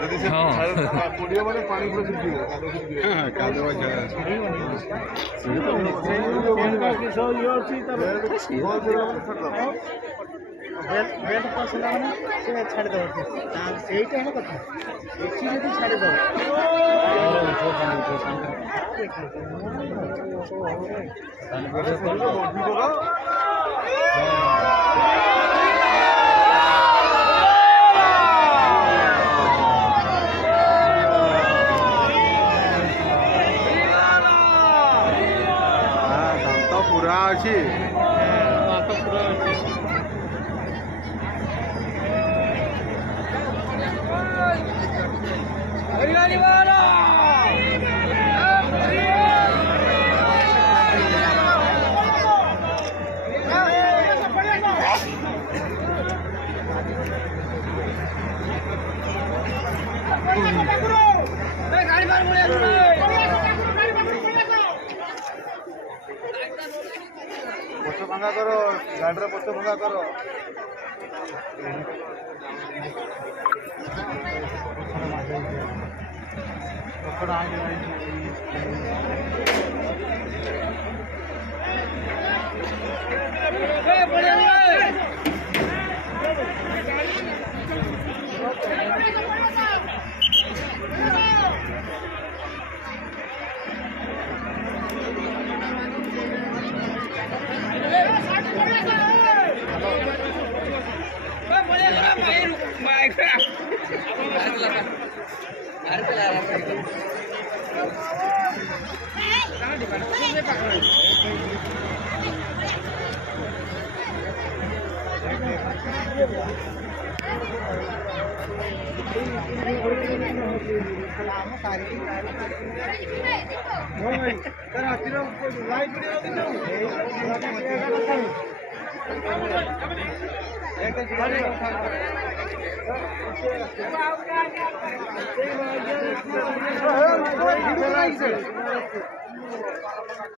ଯଦି ସେ ପଡ଼ିବ ମାନେ ପାଣି ପୁରା ଶୁଖିବ କାଦୁଅ बेल्ट पसला से छाड़देव ସେଇଟା ହେଲା କଥା ଏଠି ଯଦି ଛାଡ଼ିଦେବ ଦାନ୍ତ ପୁରା ଅଛି पछ भंगा कर गाड़ी पछ भंगा कर